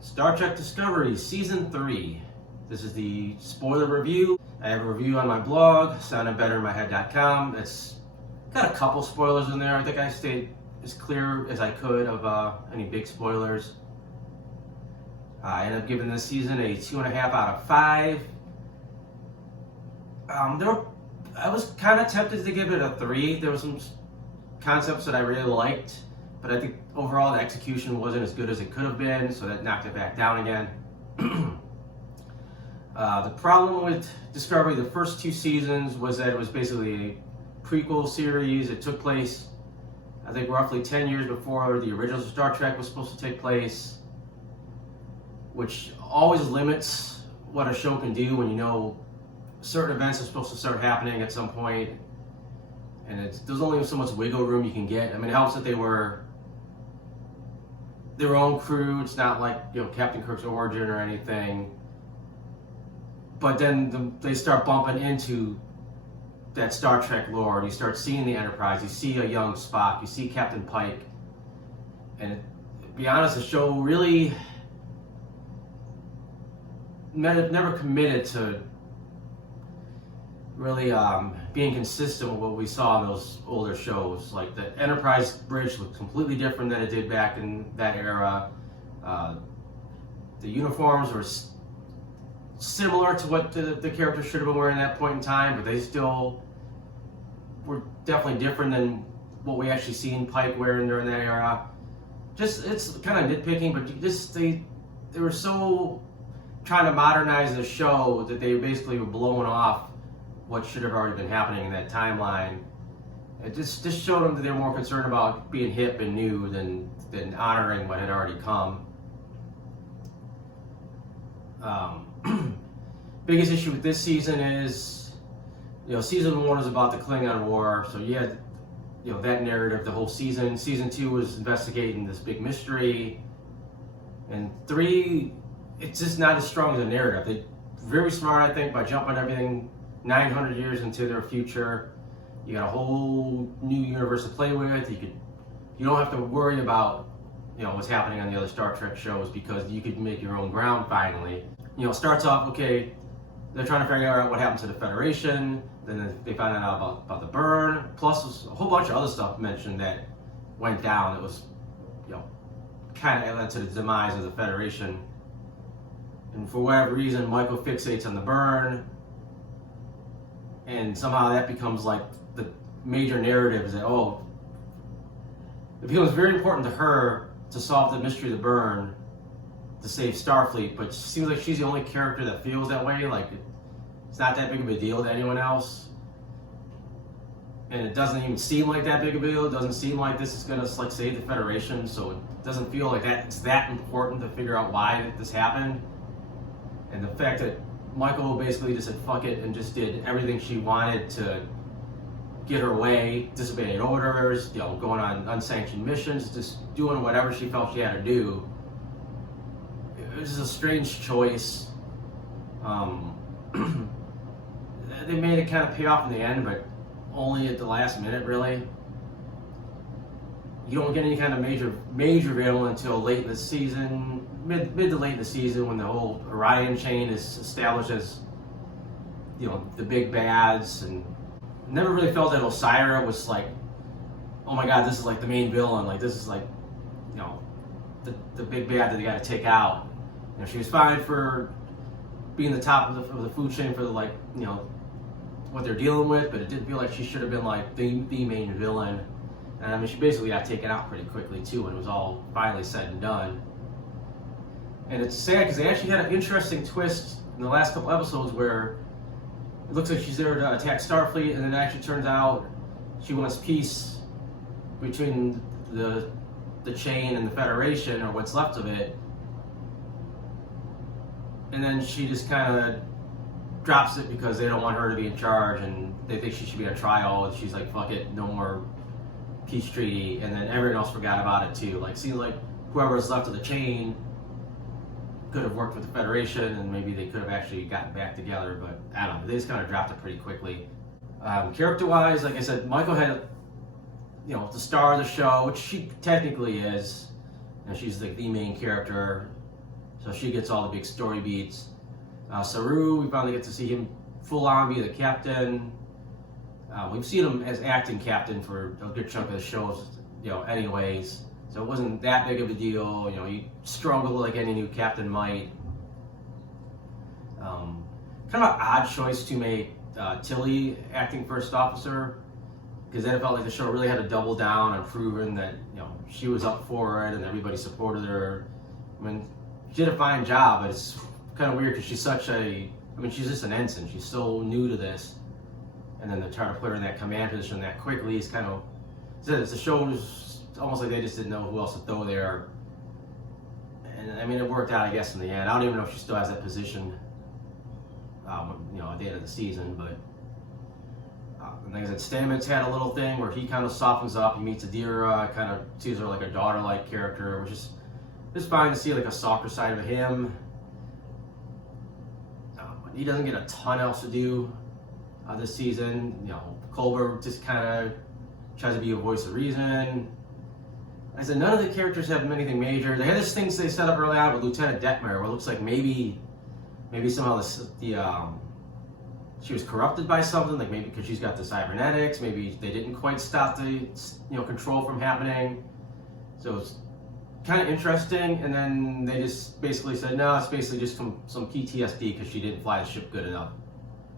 Star Trek Discovery Season 3. This is the spoiler review. I have a review on my blog, soundedbetterinmyhead.com. It's got a couple spoilers in there. I think I stayed as clear as I could of any big spoilers. I ended up giving this season a 2.5 out of 5. I was kind of tempted to give it a 3. There were some concepts that I really liked, but I think overall the execution wasn't as good as it could have been, so that knocked it back down again. The problem with Discovery, the first 2 seasons, was that it was basically a prequel series. It took place, I think, roughly 10 years before the original Star Trek was supposed to take place, which always limits what a show can do when you know certain events are supposed to start happening at some point, and there's only so much wiggle room you can get. I mean, it helps that they were their own crew. It's not like, you know, Captain Kirk's origin or anything. But then they start bumping into that Star Trek lore. You start seeing the Enterprise. You see a young Spock. You see Captain Pike. And to be honest, the show really never committed to really being consistent with what we saw in those older shows. Like the Enterprise bridge looked completely different than it did back in that era. The uniforms were similar to what the characters should have been wearing at that point in time, but they still were definitely different than what we actually seen Pike wearing during that era. Just, it's kind of nitpicking, but just they were so trying to modernize the show that they basically were blowing off what should have already been happening in that timeline. It just showed them that they were more concerned about being hip and new than honoring what had already come. Biggest issue with this season is, you know, season 1 was about the Klingon War, so you had, you know, that narrative the whole season. Season 2 was investigating this big mystery, and 3, it's just not as strong as a narrative. They're very smart, I think, by jumping everything 900 years into their future. You got a whole new universe to play with. You don't have to worry about, you know, what's happening on the other Star Trek shows, because you could make your own ground finally. You know, it starts off, okay, they're trying to figure out what happened to the Federation, then they find out about the burn, plus there's a whole bunch of other stuff mentioned that went down that was, you know, kind of led to the demise of the Federation. And for whatever reason, Michael fixates on the burn, and somehow that becomes like the major narrative, is that, oh, it becomes very important to her to solve the mystery of the burn to save Starfleet, but it seems like she's the only character that feels that way. Like, it's not that big of a deal to anyone else, and it doesn't even seem like that big of a deal. It doesn't seem like this is gonna like save the Federation, so it doesn't feel like that it's that important to figure out why this happened. And the fact that Michael basically just said fuck it and just did everything she wanted to get her way, disobeying orders, you know, going on unsanctioned missions, just doing whatever she felt she had to do. It was a strange choice. They made it kind of pay off in the end, but only at the last minute, really. You don't get any kind of major reveal until late in the season, mid to late in the season, when the whole Orion chain is established as, you know, the big bads. And never really felt that Osira was like, oh my god, this is like the main villain, like this is like, you know, the big bad that they got to take out. You know, she was fine for being the top of the food chain for the, like, you know, what they're dealing with, but it didn't feel like she should have been like the main villain. And I mean, she basically got taken out pretty quickly too when it was all finally said and done. And it's sad because they actually had an interesting twist in the last couple episodes where it looks like she's there to attack Starfleet, and then it actually turns out she wants peace between the chain and the Federation, or what's left of it. And then she just kind of drops it because they don't want her to be in charge, and they think she should be on trial, and she's like, fuck it, no more peace treaty. And then everyone else forgot about it too. Like, seems like whoever was left of the chain could have worked with the Federation, and maybe they could have actually gotten back together, but I don't know, they just kind of dropped it pretty quickly. Character-wise, like I said, Michael had, you know, the star of the show, which she technically is. You know, she's like the main character. So she gets all the big story beats. Saru, we finally get to see him full on be the captain. We've seen him as acting captain for a good chunk of the shows, anyways. So it wasn't that big of a deal. He struggled like any new captain might. Kind of an odd choice to make Tilly acting first officer, because then it felt like the show really had to double down on proving that she was up for it and everybody supported her. I mean, she did a fine job, but it's kind of weird because she's she's just an ensign. She's so new to this, and then to try to put her in that command position that quickly is kind of. The show was almost like they just didn't know who else to throw there, and it worked out, I guess, in the end. I don't even know if she still has that position. At the end of the season, but like I said, Stamets had a little thing where he kind of softens up. He meets Adira, kind of sees her like a daughter-like character, which is just fine to see, like a softer side of him. He doesn't get a ton else to do this season. Culber just kind of tries to be a voice of reason. Like I said, none of the characters have anything major. They had this thing they set up early on with Lieutenant Detmer, where it looks like maybe somehow she was corrupted by something, like maybe because she's got the cybernetics, maybe they didn't quite stop the control from happening. So it's kind of interesting, and then they just basically said, no, it's basically just some PTSD because she didn't fly the ship good enough.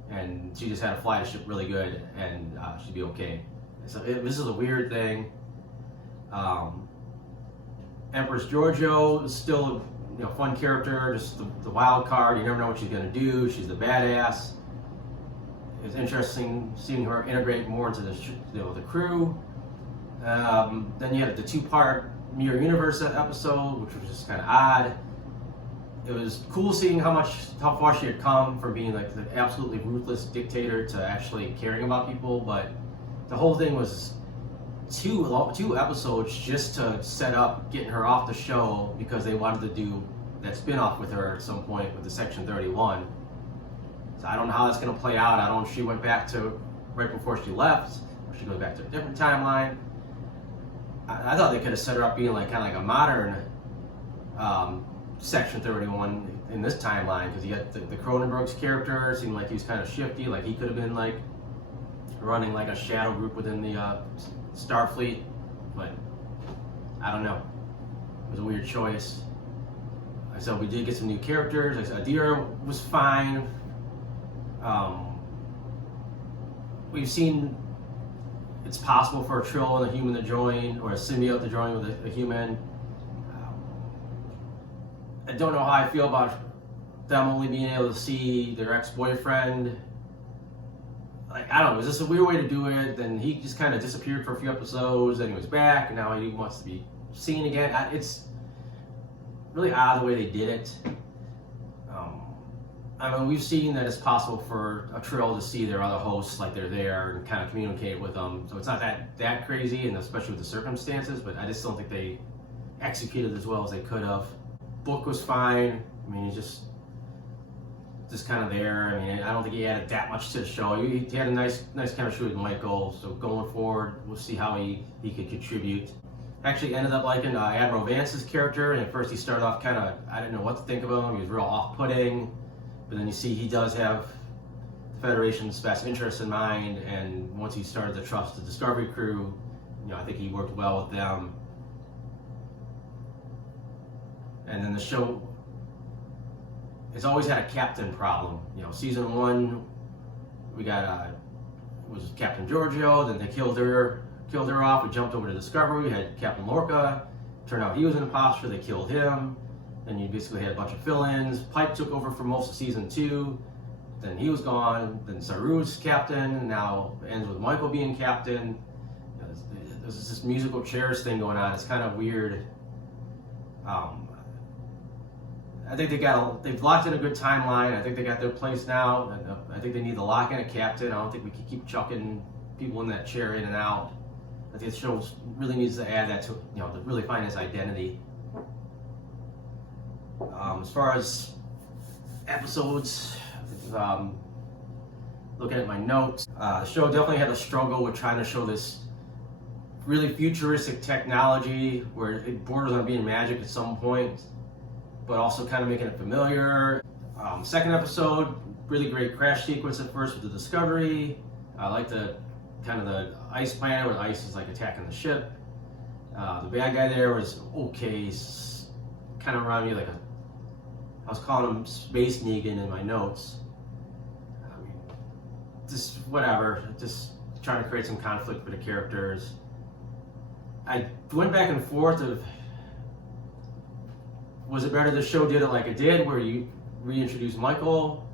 And she just had to fly the ship really good, and she'd be okay. So this is a weird thing. Empress Giorgio is still fun character, just the wild card. You never know what she's going to do. She's the badass. It's interesting seeing her integrate more into the crew. Then you had the two-part Mirror Universe episode, which was just kind of odd. It was cool seeing how far she had come from being like the absolutely ruthless dictator to actually caring about people, but the whole thing was two episodes just to set up getting her off the show because they wanted to do that spin-off with her at some point with the Section 31. So I don't know how that's going to play out. I don't know if she went back to right before she left, or she goes back to a different timeline. I thought they could have set her up being like kind of like a modern Section 31 in this timeline, because you got the Cronenberg's character seemed like he was kind of shifty, like he could have been like running like a shadow group within the Starfleet, but I don't know. It was a weird choice. So we did get some new characters. Like Adira was fine. We've seen it's possible for a Trill and a human to join, or a symbiote to join with a human. I don't know how I feel about them only being able to see their ex-boyfriend. Like, I don't know, is this a weird way to do it? Then he just kind of disappeared for a few episodes, then he was back, and now he wants to be seen again. It's really odd the way they did it. We've seen that it's possible for a Trill to see their other hosts, like they're there, and kind of communicate with them. So it's not that crazy, and especially with the circumstances, but I just don't think they executed as well as they could have. Book was fine. He's just kind of there. I don't think he added that much to the show. He had a nice chemistry with Michael, so going forward, we'll see how he could contribute. Actually ended up liking Admiral Vance's character, and at first he started off kind of, I didn't know what to think of him. He was real off-putting, but then you see he does have the Federation's best interests in mind, and once he started to trust the Discovery crew, I think he worked well with them. And then the show, it's always had a captain problem. Season 1, we got was Captain Giorgio, then they killed her off. We jumped over to Discovery. We had Captain Lorca. Turned out he was an imposter. They killed him. Then you basically had a bunch of fill-ins. Pike took over for most of season 2. Then he was gone. Then Saru's captain. And now it ends with Michael being captain. There's this musical chairs thing going on. It's kind of weird. I think they've locked in a good timeline. I think they got their place now. And I think they need to lock in a captain. I don't think we can keep chucking people in that chair in and out. I think the show really needs to add that to, to really find its identity. As far as episodes, looking at my notes, the show definitely had a struggle with trying to show this really futuristic technology where it borders on being magic at some point. but also kind of making it familiar. Second episode, really great crash sequence at first with the Discovery. I like the kind of the ice planet where the ice is like attacking the ship. The bad guy there was okay, kind of reminded me like I was calling him Space Negan in my notes. I mean, just whatever, just trying to create some conflict for the characters. I went back and forth of, was it better the show did it like it did, where you reintroduce Michael,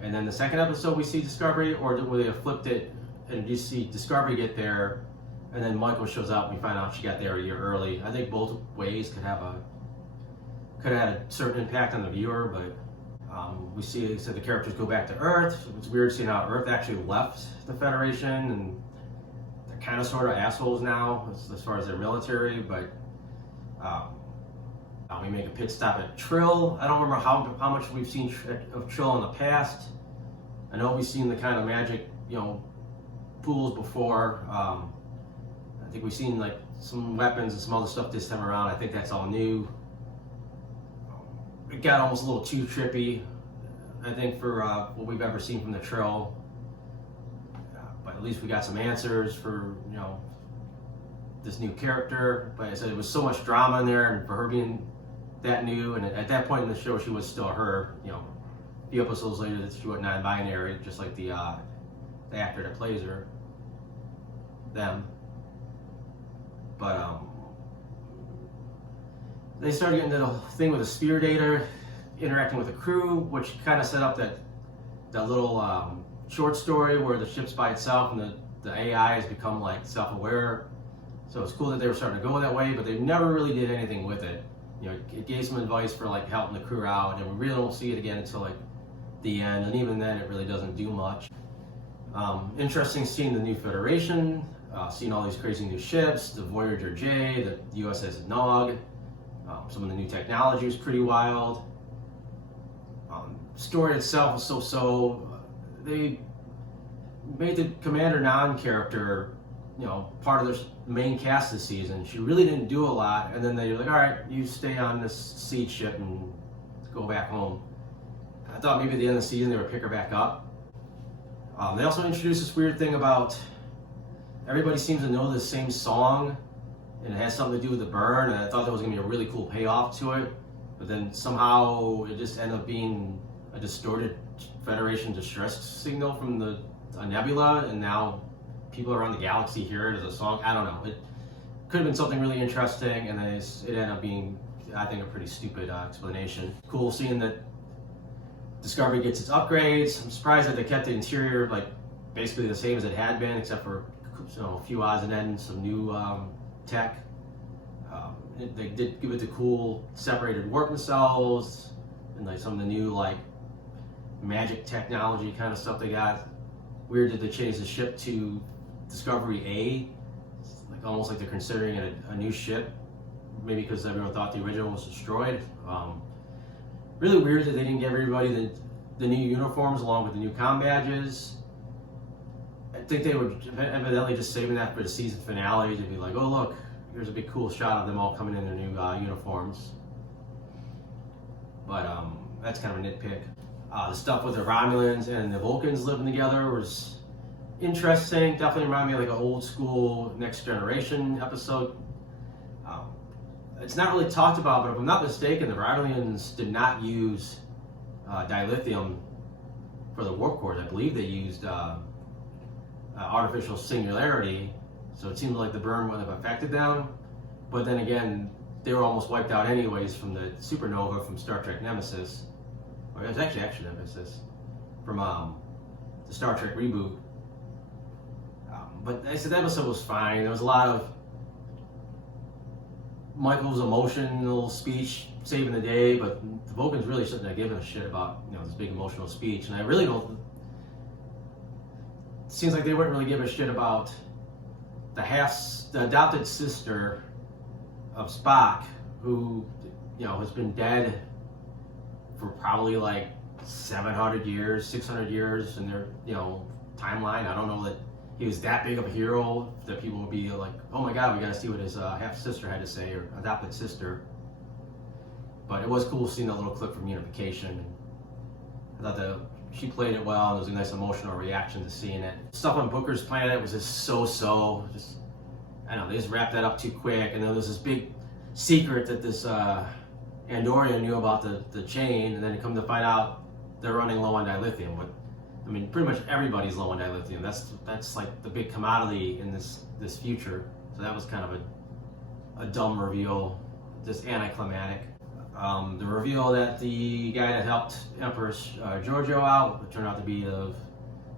and then the second episode we see Discovery, or would they have flipped it and you see Discovery get there, and then Michael shows up and we find out she got there a year early? I think both ways could have had a certain impact on the viewer, but we see so the characters go back to Earth. It's weird seeing how Earth actually left the Federation, and they're kind of sort of assholes now as far as their military, but we make a pit stop at Trill. I don't remember how much we've seen of Trill in the past. I know we've seen the kind of magic, pools before. I think we've seen like some weapons and some other stuff this time around. I think that's all new. It got almost a little too trippy, I think, for what we've ever seen from the Trill. But at least we got some answers for, this new character. But I said it was so much drama in there, and for her being that new, and at that point in the show she was still her, a few episodes later that she went non-binary, just like the actor that plays her, them. But they started getting into the thing with the spear data, interacting with the crew, which kind of set up that little short story where the ship's by itself and the AI has become like self-aware. So it's cool that they were starting to go that way, but they never really did anything with it. It gave some advice for like helping the crew out, and we really don't see it again until like the end, and even then it really doesn't do much. Interesting seeing the new Federation, seeing all these crazy new ships, the Voyager J, the USS Nog. Some of the new technology was pretty wild. Story itself was so-so. They made the Commander Non character, part of the main cast this season. She really didn't do a lot, and then they were like, all right, you stay on this siege ship and go back home. I thought maybe at the end of the season they would pick her back up. They also introduced this weird thing about everybody seems to know the same song, and it has something to do with the burn, and I thought that was going to be a really cool payoff to it, but then somehow it just ended up being a distorted Federation distress signal from a nebula, and now people around the galaxy hear it as a song. I don't know. It could have been something really interesting, and then it ended up being, I think, a pretty stupid explanation. Cool seeing that Discovery gets its upgrades. I'm surprised that they kept the interior like basically the same as it had been, except for a few odds and ends, some new tech. They did give it the cool separated warp nacelles and like some of the new like magic technology kind of stuff they got. Weird that they changed the ship to Discovery A, like almost like they're considering it a new ship, maybe because everyone thought the original was destroyed. Really weird that they didn't give everybody the new uniforms along with the new comm badges. I think they were evidently just saving that for the season finale to be like, oh look, here's a big cool shot of them all coming in their new uniforms. But that's kind of a nitpick. The stuff with the Romulans and the Vulcans living together was interesting. Definitely reminded me of like an old school Next Generation episode. It's not really talked about, but if I'm not mistaken, the Romulans did not use dilithium for the warp cores. I believe they used artificial singularity, so it seemed like the burn wouldn't have affected them. But then again, they were almost wiped out anyways from the supernova from Star Trek Nemesis. Or it was actually Nemesis from the Star Trek reboot. But I said that episode was fine. There was a lot of Michael's emotional speech saving the day, but the Vulcans really shouldn't have given a shit about this big emotional speech. And I really don't. It seems like they wouldn't really give a shit about the adopted sister of Spock, who has been dead for probably like 700 years, 600 years in their timeline. I don't know that he was that big of a hero that people would be like, oh my god, we gotta see what his half sister had to say, or adopted sister. But it was cool seeing that little clip from Unification. I thought that she played it well, and there was a nice emotional reaction to seeing it. Stuff on Booker's planet was just so-so. Just, I don't know, they just wrapped that up too quick, and then there was this big secret that this Andorian knew about the chain, and then come to find out they're running low on dilithium. But I mean, pretty much everybody's low on dilithium. That's like the big commodity in this future. So that was kind of a dumb reveal, just anticlimactic. The reveal that the guy that helped Empress Giorgio out, it turned out to be the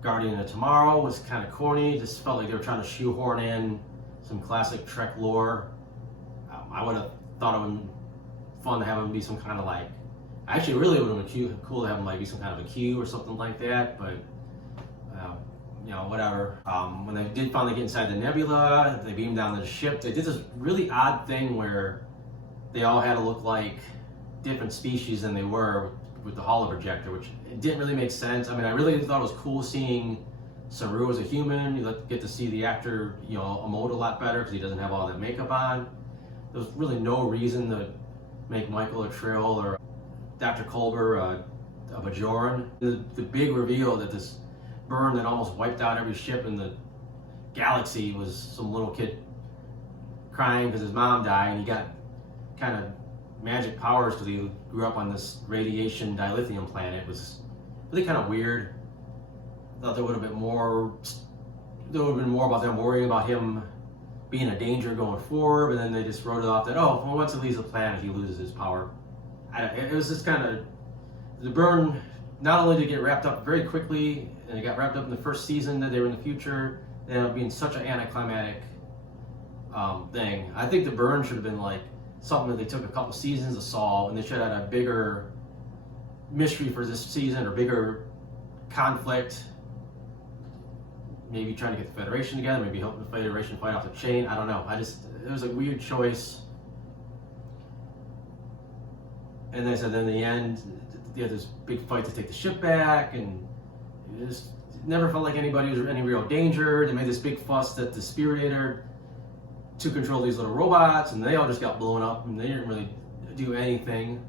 Guardian of Tomorrow, was kind of corny. Just felt like they were trying to shoehorn in some classic Trek lore. I would have thought it would be fun to have him be some kind of like, actually really would have been cool to have him like be some kind of a Q or something like that, but you know, whatever. When they did finally get inside the nebula, they beamed down to the ship. They did this really odd thing where they all had to look like different species than they were with the holo projector, which it didn't really make sense. I mean, I really thought it was cool seeing Saru as a human. You get to see the actor, you know, emote a lot better because he doesn't have all that makeup on. There was really no reason to make Michael a Trill or Dr. Culber a Bajoran. The big reveal that this burn that almost wiped out every ship in the galaxy was some little kid crying because his mom died, and he got kind of magic powers because he grew up on this radiation dilithium planet. It was really kind of weird. I thought there would have been more about them worrying about him being a danger going forward, but then they just wrote it off that, oh, well, once he leaves the planet, he loses his power. It was just kind of, the burn, not only did it get wrapped up very quickly, and it got wrapped up in the first season that they were in the future, it ended up being such an anticlimactic thing. I think the burn should have been like something that they took a couple seasons to solve, and they should have had a bigger mystery for this season, or bigger conflict. Maybe trying to get the Federation together, maybe helping the Federation fight off the chain. I don't know. It was a weird choice. And they said in the end, they had this big fight to take the ship back, and it just never felt like anybody was in any real danger. They made this big fuss that the Spiriator took control of these little robots, and they all just got blown up, and they didn't really do anything.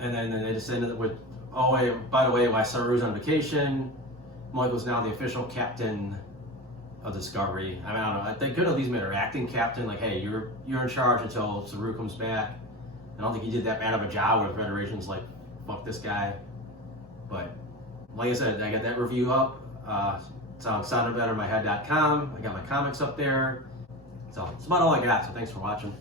And then they just ended it with, oh, hey, by the way, while Saru's on vacation, Michael's now the official captain of Discovery. I mean, I don't know. They could have at least made her acting captain, like, hey, you're in charge until Saru comes back. I don't think he did that bad of a job where the Federation's like, fuck this guy. But like I said, I got that review up. It's on soundedbettermyhead.com. I got my comics up there. So that's about all I got. So thanks for watching.